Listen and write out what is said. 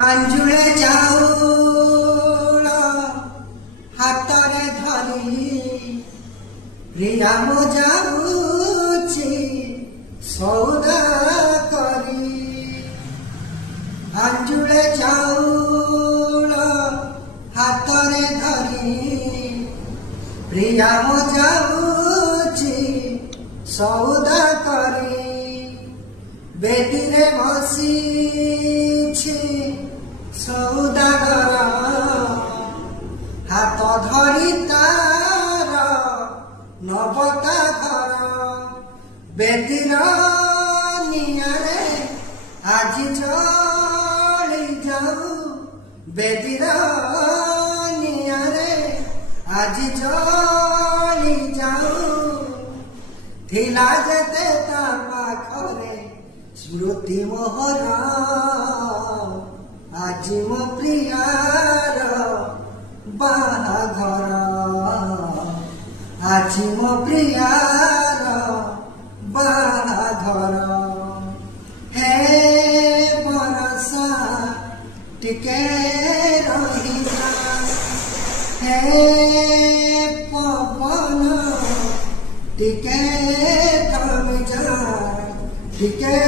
ଆଞ୍ଜୁଳେ ଚାଉଳ ହାତରେ ଧରି ପ୍ରିୟା ମୁଁ ଯାଉଛି ସଉଦା କରି। ଆଞ୍ଜୁଳେ ଚାଉଳ ହାତରେ ଧରି ପ୍ରିୟା ମୁଁ ଯାଉଛି ସଉଦା କରି। ବେଦିରେ ବସିଛି ସଉଦାଗର ହାତ ଧରି ତାର ନବତା ଘର। ବେଦିର ନିଆଁରେ ଆଜି ଜଳି ଯାଉ, ବେଦିର ନିଆଁରେ ଆଜି ଜଳି ଯାଉ। ଥିଲା ଯେତେ ତା ପାଖରେ ସ୍ମୃତି ମୋହର, ଆଜି ମୋ ପ୍ରିୟାର ବାହାଘର। ଆଜି ମୋ ପ୍ରିୟାର ବାହାଘର। ହେ ବରଷା ଟିକେ ରହିଯା, ହେ ପବନ ଟିକେ ଥମିଯା, ଟିକେ